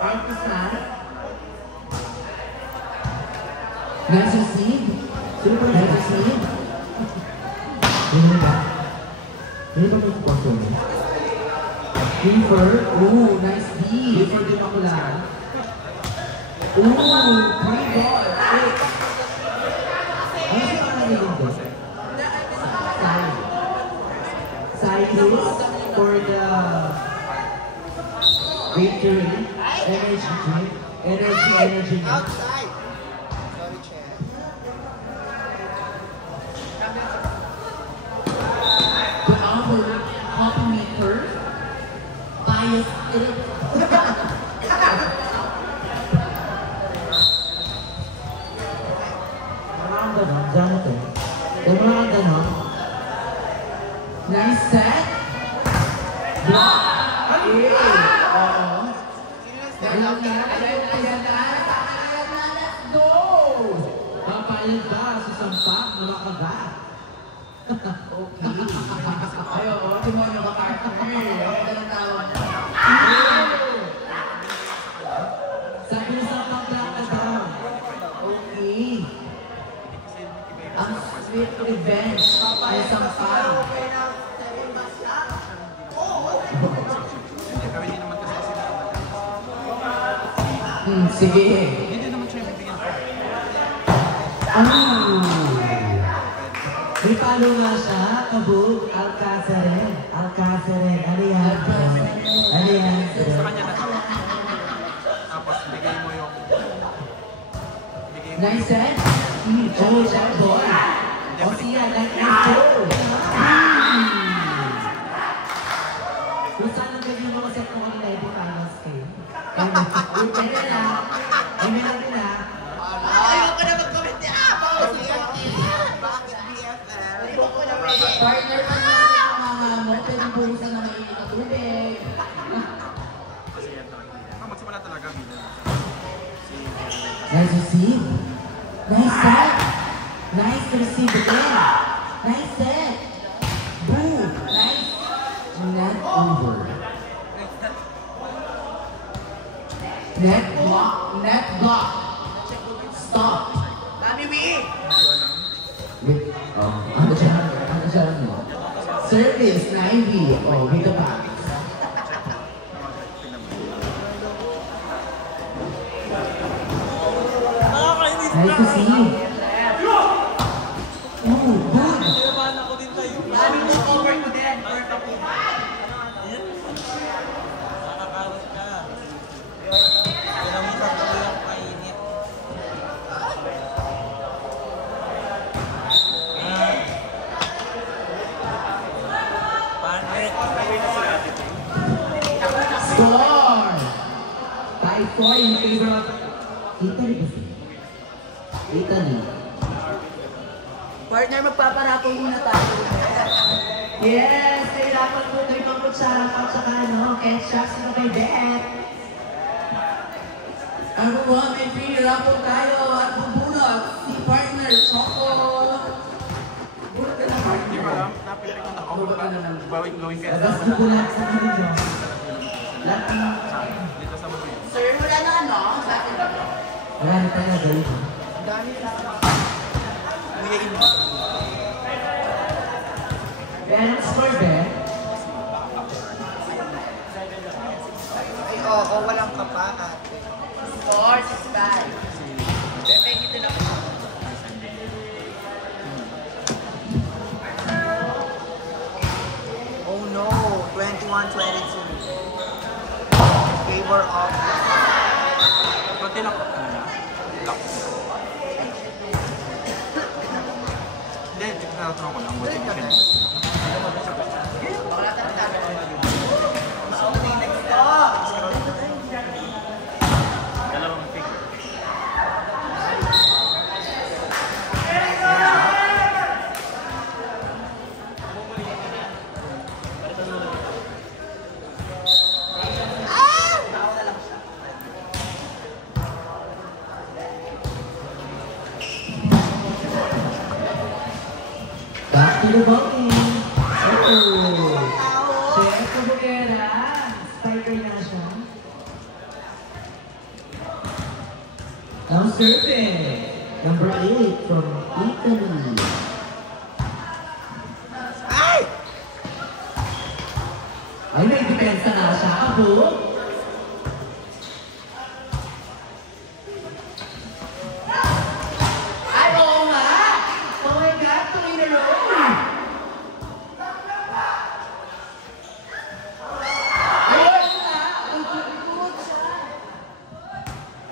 Artisan. Nice receive. Super nice receive. Ano ba? Ano ba may sponsor mo? Kiefer. Ooh, nice D. Kiefer din ako lang. Ooh, 3 ball. Ano siya parang nilong ko? Size for the victory. Energy drink. Energy. Outside. Sorry, Chair. The hour copy meter bias it. Marang ganon, dyan ito. Marang ganon. Nice set. Block. Oo. Ayan na. Let's go! Papayag ba sa sampak na makagat? Okay. Ay, oo. Demonyo ka, partner. Ako na tawag na. Sabi na sa pag-block ka daw. Okay. Ang sweet revenge ng sampak. Sige. Hindi naman siya bibigyan. May palo nga siya, kabog, Alcazaren. Ano yan? Ano yan? Sa kanya na ito. Tapos bigay mo yung... Nice set. Oh, that boy. O siya, nice goal. Kung saan ang ganyan mo kasi kung ano na yung finals kayo. Pwede na. Ayaw ko na mag-comment ni Apo! Bakit BFF? Partner pa naman yung mga mo, pwede buhusan na mainit na tubig. Kasi yan talaga. Magsimula talaga. Nice receive. Nice set. Nice receive again. Nice set. Boom. Nice. Net over. Net block. Stop. Mami Wee! Wait, ano siya mo? Service na Ivy. Oh, wait ka pa. Nice to see you. Ooh, good. Mami mo, over ko din. Score! 5-4 in favor of Italy. Partner, magpaparapong muna tayo. Yes! Kailangan po kayo pang-kutsara pa sa kano. Ketchup, sino kay Beth? Ang buwan, may pinirapong tayo at bubunot si partner, Choco. Bunot ka na, partner. Hindi ko alam. Napiling ko na ako. Gawin ka. Agas bubulat sa kanino. Lahat Dito sa mga yun. Sir, wala na ano? Sa akin ba? wala na tayo gawin. Ang dami na. Kuya Ino. Kaya score, Beth? Ay, oo, walang kapa ate. Score, 6-5. Bebe, dito lang. Oh no, 21-22. Favor of... Pati lang. Lock. Hindi, tinatanong ko lang. Buti mo pinag-test. Wala tayong tanong. Dalawang pick. Back to the ball game. Now serving. Number 8 from Italy. Ay! Ay, may depensa na siya. Abo. Ay, oo nga. Oh my God, tuloy na roll. Ay, wala.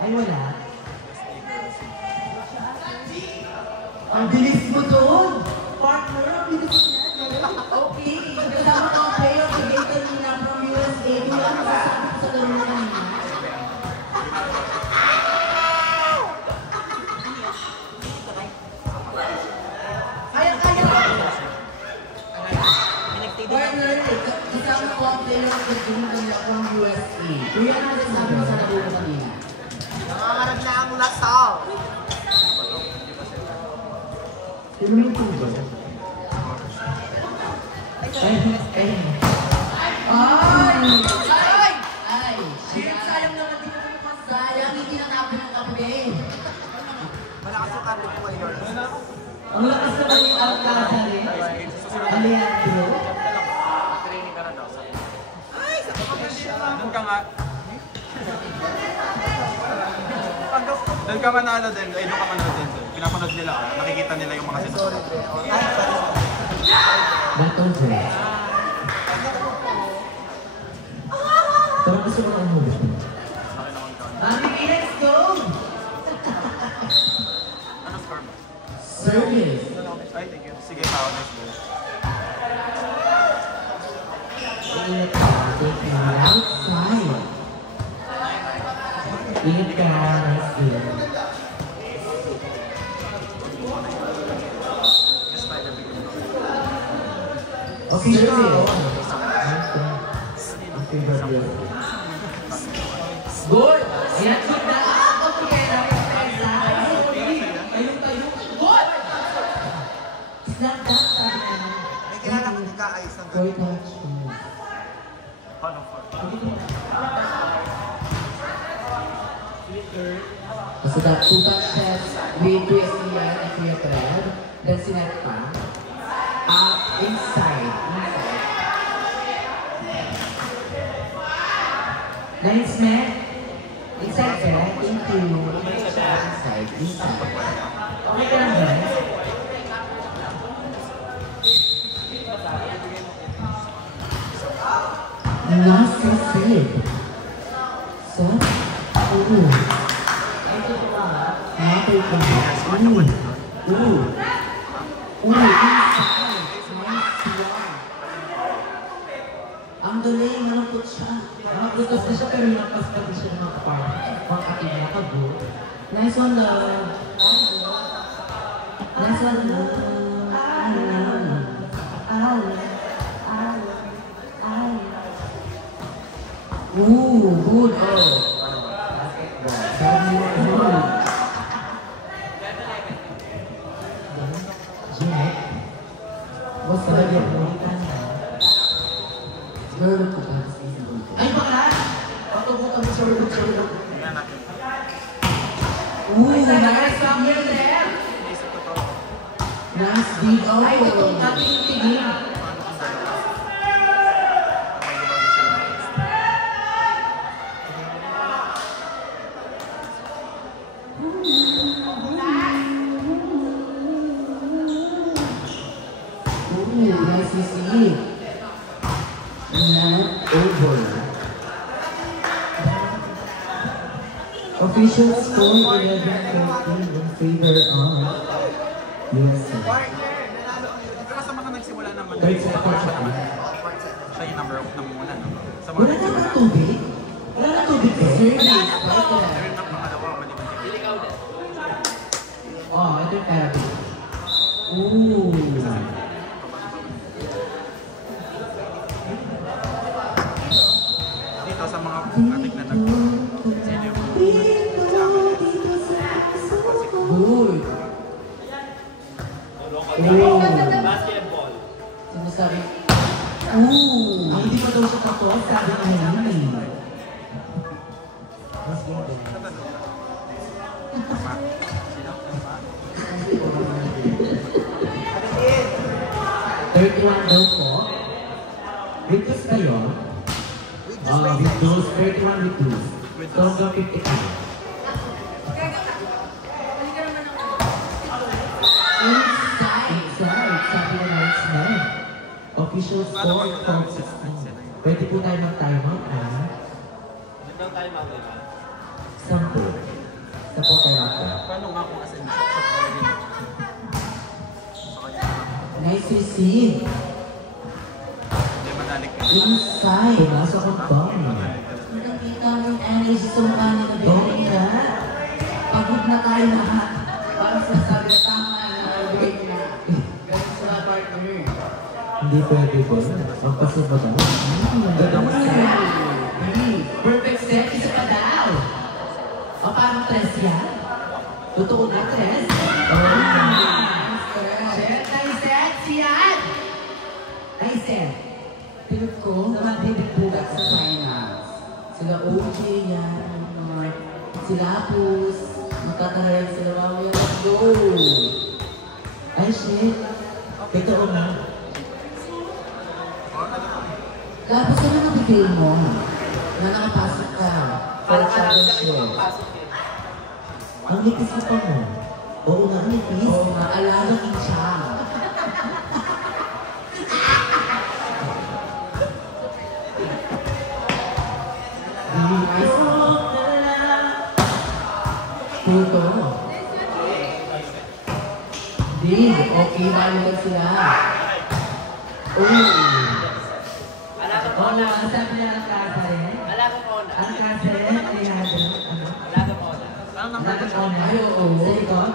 Ay, wala. Ang bilis mo doon! Partner, ang bilis niya. Okay, kasama ang player si Gator Nina from USA. Kung ano masasabi ko sa laro na kanina? Kaya-kaya! Partner, kasama ko ang player si Gator Nina from USA. Kung ano masasabi ko sa laro na kanina? Nangangarap na ang lasal. Sino yung tubo? Ay! Shit, sayang naman din ako naman. Sayang, hindi nakapin ng kape. Malakas yung kapit ko ngayon. Ang lakas naman yung Alcázar eh. Alejandro. Training ka na daw. Ay, sa siya. Doon ka nga. Doon ka manalo din. Doon ka manalo din. Pinapanood nila. Nakikita nila yung mga sinasabi. Battle Dress. Pero gusto ko ang huli. Mami, let's go! Ano score mo? Service. Ay, thank you. Sige, tao. Next ball. Ingat ka. Take me outside. Ingat ka. Nice game. Okay, sure. Good! Yan, good na! Okay, na-expensa. Ayun tayo. Good! Snap that, sabi ka na. May kilala ko nag-aayos ng Very ganito. much. Paano for? So that two touches with Christian and Kuya Fred. Then sinet pa. Inside. Nice, man. Inside, Fred. Thank you. Inside. Okay ka lang ba? Nasa save. Set. Napay ka. Inside. Nice one. Ang galing, malungkot siya. Nakabutas na siya pero napas pa rin siya ng part. Pang ating nakago. Nice one, love. Nice one, love. Ooh, good. Oh. Basketball. Jack. What's the idea? Ay, bakla! Patubutan mo sa ulo. Tingnan natin. Nice number there! Isip ko to. Nice beat. Ay, itong ating tigil. Nice to see. Now over. Official score 11-14 in favor of USA. Partner, nanalo ko yun. Pero sa mga nagsimula naman, Third set pa siya. siya yung number of namumuna. No? Sa mga Wala na nagsimula. ba tubig? Wala na tubig eh. Meron ng pangalawa, maliban kayo. Oh, ito yung therapy. Ooh. Dito sa mga atik na sino yung Good. Oh. Basketball. Sinasabi, ooh. Ang hindi pa daw siya tapos, sabi ng hindi. Sino? Pa? 31 daw po. With those ba yun? With those, 31 with those. So hanggang 55. Inside, sabi na nice na. Official score, 4-16. Pwede po tayo mag-time out, ha? Gandang time out, diba? 10. 10 tayo ako. Paano nga kung as in shot talaga yun? Sa kanya naman. Nice receive. Hindi manalik ka. Inside, nasa ka ba? Nakita mo yung energy sa mukha nila Oo din. nga. Pagod na tayo lahat. Parang sinasabi na tama na break na. Ganun sila partner. Hindi pwede ba? Magpasok ba tayo? Perfect set, isa pa daw. O paano tres yan? Totoo na tres? Set, nice set, siyan! Nice set. Pinag ko, naman pinagbugat sa finals. Sila OJ yan, sila Apus, magkakahayag sila mamaya. Let's go! Ay, shit. Totoo na. Tapos ano napipil mo? Na nakapasok ka for championship. Ang nipis ko pa mo. Oo nga, ang nipis. Oo nga, alala ng siyang. Puto. Dig, okay ba naman sila? Oo, ang sabi na ang kasa rin. Ang kasa rin, ayado. Ano nang Ang kasa rin, ay oo. Sa likod?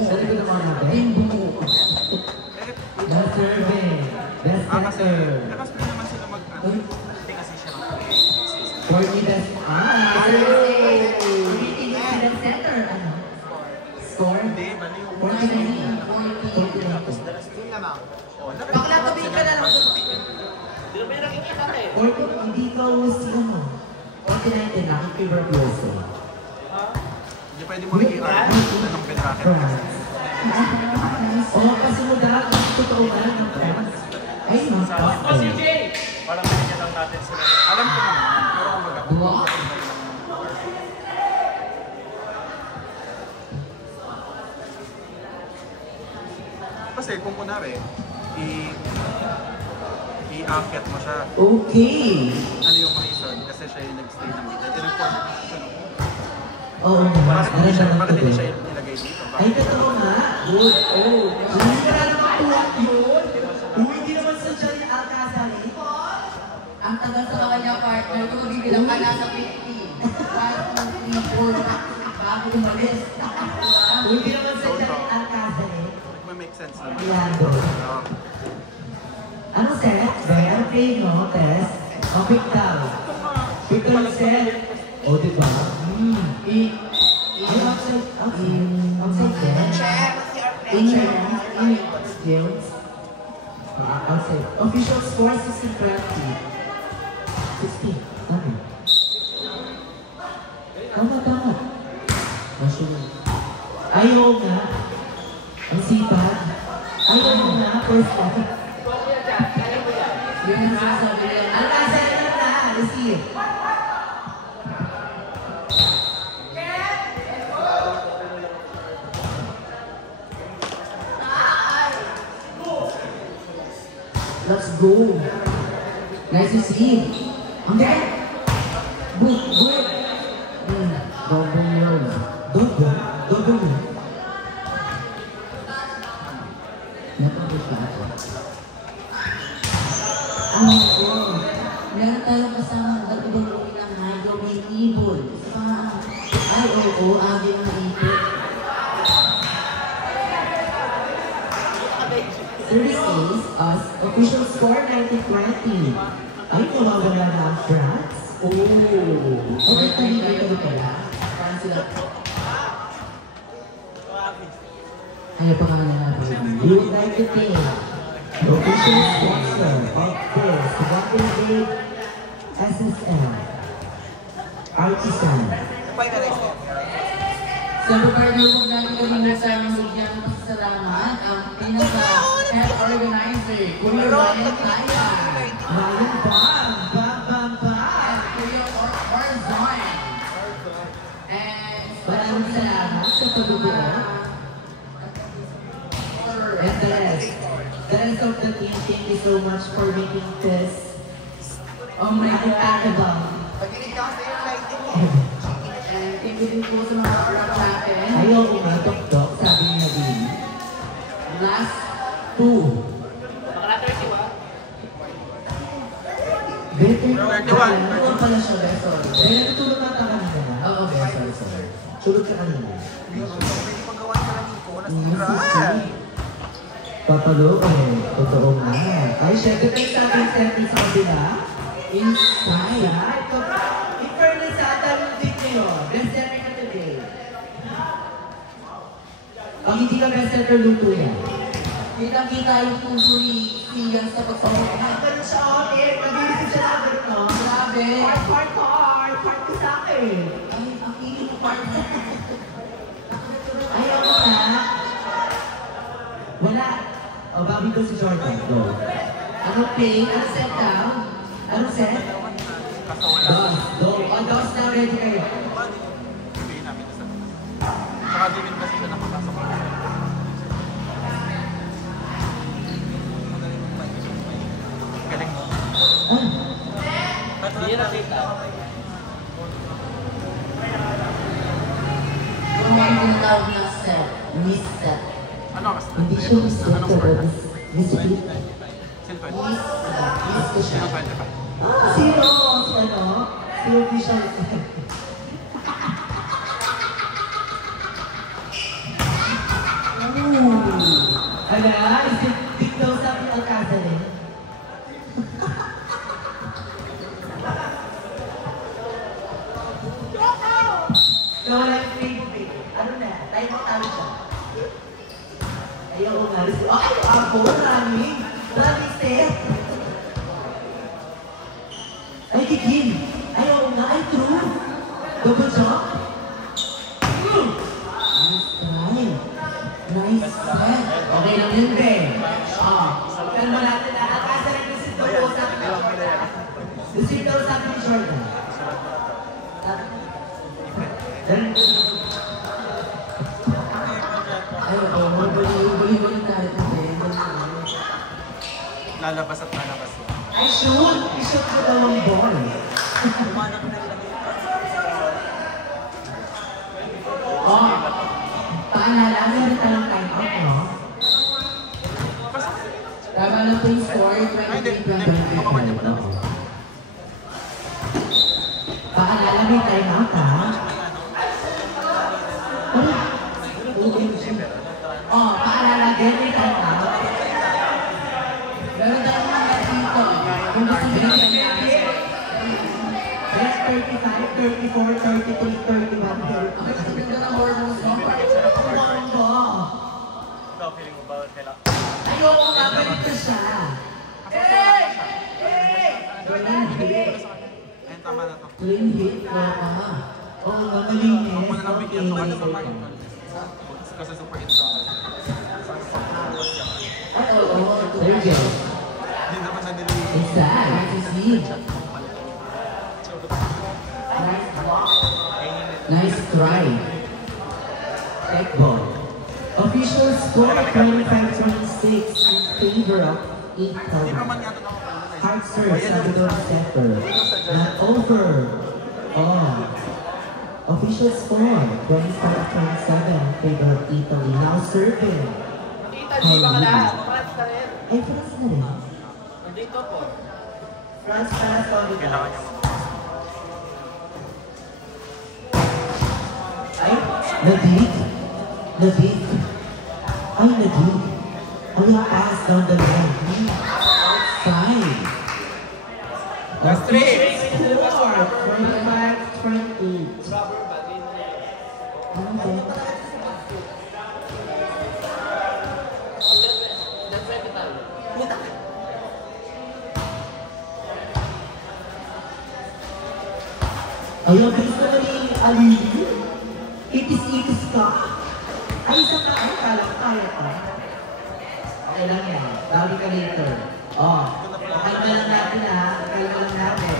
Sa likod ng mga natin? Yung bumo. Best serving. Best kasi setter. lakas mo naman sila mag-ano. Hindi kasi siya lang. 40 best. Best setter. Ano? Score? Hindi, mali yung 49. Yun lamang. Bakla, tabihin ka na lang. Hindi ka si ano. 49 din, nakikibra Pioso. Hindi pwede mo i-argue na ng pinracket kasi. Oo, kasi mo dahil totoo ka lang ng friends. Ay, Parang binigyan lang natin sila. Alam ko naman, pero kumbaga. Wow. Kasi kung kunwari, i-akyat mo siya. Okay. Ano yung reason? Kasi siya yung nag-stay ng dito. I-report mo siya. Oo, Bakit hindi siya, naman bakit hindi ito. siya ilagay dito? Ay, totoo nga. Good. Oh. Hindi ka na naman tuwag yun. Hindi naman sa siya yung Alcazar eh. Ang tagal sa kanya partner, kung magbibilang ka na sa 50. 1, 2, 3, 4. Bago umalis. Hindi naman sa siya yung Alcazar eh. Mag-make sense naman. Yando. Oo. Ano set? Very okay, no? Test. O, quick daw. Quick daw set. O, diba? Ay, outside. Outside set. Check, si our In your friend. skills. Outside. Official score 16-20. 16. Tama. Tama. Masyur. Ayaw nga. Ang sipag. Ayaw nga. First time. Yun ang sinasabi nila. Ang kasa na. Receive. Let's go. Nice to see. Ang galing. Good. Double roll. Double. Napagod siya ako. Ang God. Meron tayong kasama nag-ibang ng hydro, may ibon. Ay, oo, agi ng ibon. Service Ace, official score 90-20. Ay, nawawala na ang France. Okay, tayo pala. Parang sila. Ano pa nga na You would like to thank the official sponsor of this Watergate SSM Artisan Siyempre, partner, huwag natin kalimutan ng bigyan ng pasasalamat ang pinaka-head organizer, Kuya Ryan Taya. Ryan Bam! And Kuya Orzon. And Maraming salamat sa pagbubuo. And the rest of the team, thank you so much for making this unforgettable. Pag-inig ka sa yung lighting mo. And thank you din po sa mga program natin. Ayaw umatok-dok, sabi niya din. Last 2. Better 31. Ano pala siya, Besol? Kaya natutulog ata kanina na? Oo, sorry. Tulog ka kanina. Pwede paggawa ka lang Nico. Nasira. Papalo totoo nga. Ay, syempre kayo sa ating setting sa kabila. Inside. In fairness sa ating music ngayon, best seller ka today. Pag hindi ka best seller, luto yan. Kitang-kita yung puso ni Sian sa pagsawag niya. Ganun siya, okay. Pag-iisip siya na ganun, no? Grabe. Part ko sa akin. Ay, ang ilit ko partner. Ayaw ko na. Wala. O, babi ko si Jordan. Go. Ano play? Ano set down? Ano set? Dos. Go. O, dos na. Ready kayo. Sabihin namin sa saka di rin kasi siya nakapasok. Galing mo. Ah. Hindi nakita. Yung mga tinatawag na set, miss set. Ano mas? Hindi siya mister, Anong pero word? misfit. Silver. Miss ko siya. Sino 25? Ah, sino? Si ano? Si official. Ala, isip daw sa akin Alcázar eh. So, like, favorite. Ano na? Tayo mo talo siya. Ayaw ko nga. Ay, ako, maraming. Maraming step. Ay, kikil. Ayaw ko nga. Ay, true. Double jump. Nice set. Okay lang yun, be. Kalma natin na. Alcázar ang gusto daw sa akin. Gusto daw sa akin ni Jordan. Ay, huli-huli tayo natin. Lalabas at lalabas. I shoot! I-shoot ko daw ang ball. Oh, paalala, meron tayong time out, no? Tama lang po yung score, 23-25. Paalala, may time out, ha? Oh, paalala din, may time out. Meron tayong mga dito. Kung gusto nyo yung Yes, 35, 34, 33, 31, 32. ang ganda ng hormones mo. Ikaw, feeling mo ba kailangan? Ayoko nga, balik ko siya. Ayun, tama na to. Clean hit ko ka. Oo, malinis. Huwag mo na lang bigyan ito kasi sa parking. Kasi super hit. Ay, oo. There you go. Hindi naman na nililinis. Exact. Nice to see. Nice try. Tech ball. Official score 25-26 in favor of Hindi 8,000. naman yata nakapagod. Hard serve sa middle center. Not over. Oh. Official score 25-27 in favor of Italy. Now serving. Italy, baka na. France na rin. Ay, France na rin. Dito po. France para sa Kailangan niya Ay, nadig. Nadig. Ay, nadig. Ay, yung pass down the line. Outside. Last three. 25-28. Ano ba? Ayaw, bilis naman ni Alili. Itis-itis ka. Ay, isa ka. Ay, kala ko kaya ka. Okay lang yan. Dali ka later. Oh, kalma lang natin ha. Kalma lang natin.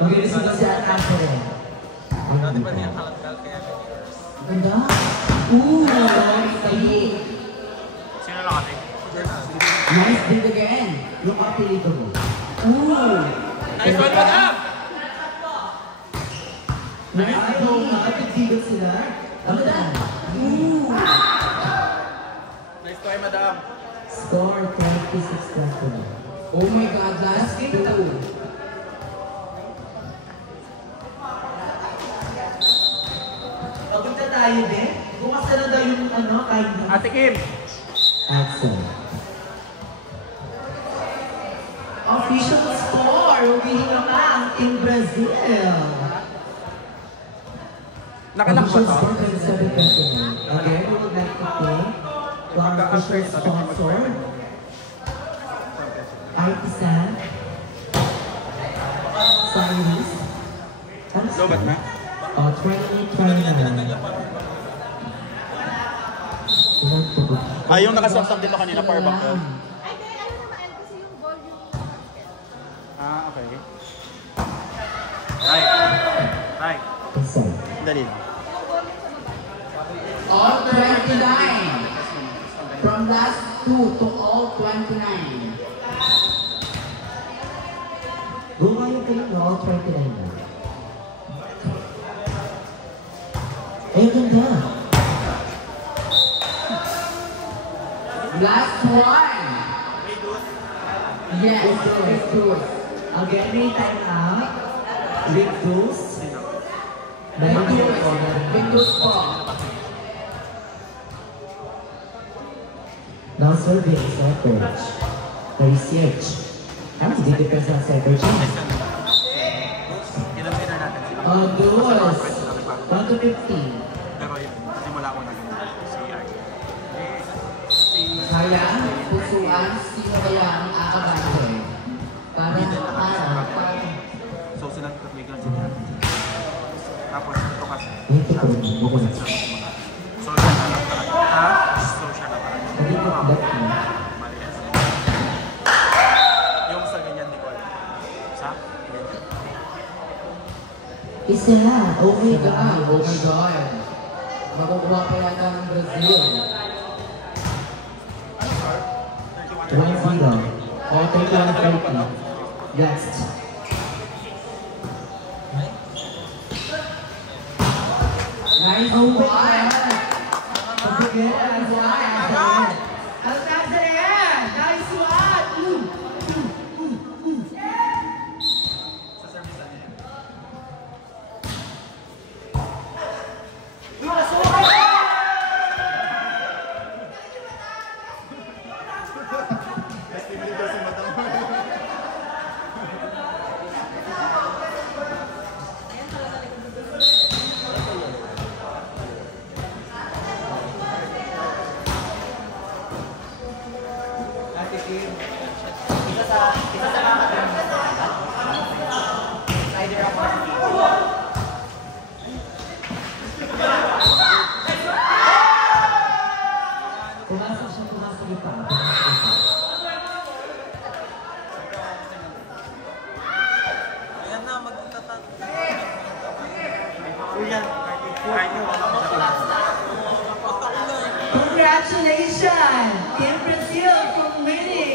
Mag-inusunod si Catherine. Dati ba niya kalangkal kaya? Ganda. Ooh, sayi. Sino lang ate? Nice dig again. Yung apelito mo. Ooh. Nice one, madam! Nice go. Nakapagsigod sila. Ano na? Ooh. Nice try, madam. Score 26-20. Oh my God, last two. Papunta tayo, be. Bukas na lang daw yung ano, kahit na. Ate Kim! Axel. Official score! Umihi naman in Brazil. Nakalak ba Official to? score 27-20. Again, we would like to thank to our official sponsor, Artisan, Cyrus, Lobat na? 2029. Ah, yung nakasabsab dito kanina, power bank yun. Ay, di, ano naman, kasi yung volume. Ah, okay. Right. Right. Sorry. Dali lang. All 29. From last 2 to all 29. Gumayo kayo na all 29 na. Ay, ganda. Last one. Yes, let's do it. Again, may time out. Reduce. Reduce po. Now survey is research. The research. Ano di depends on research? Ilang winner natin sila? Dos. 1 to 15. Pero yun, simula ko na si Arky. Si... Kaya, pusuan, sino kaya ang aabante? Para, So sila bigyan sila. Tapos ito kasi. Ito po. Bukulat. Social na lang talaga. Ha? Social na talaga. Hindi ko alat mo. Mali yan. Yung sa ganyan, di ko alam. Sa? Ganyan. Isa. oh my God, oh my God. Makukuha pa yata ng Brazil. 1-0. All 31-30. Last. Nice Oh my one. God. Again. Nice one. Alcantara, nice one. Sa service na niya. Pumasok siya, pumasok ipa. Ayan na, magtatat. Kuya, kahit yung Congratulations! Team Brazil for winning!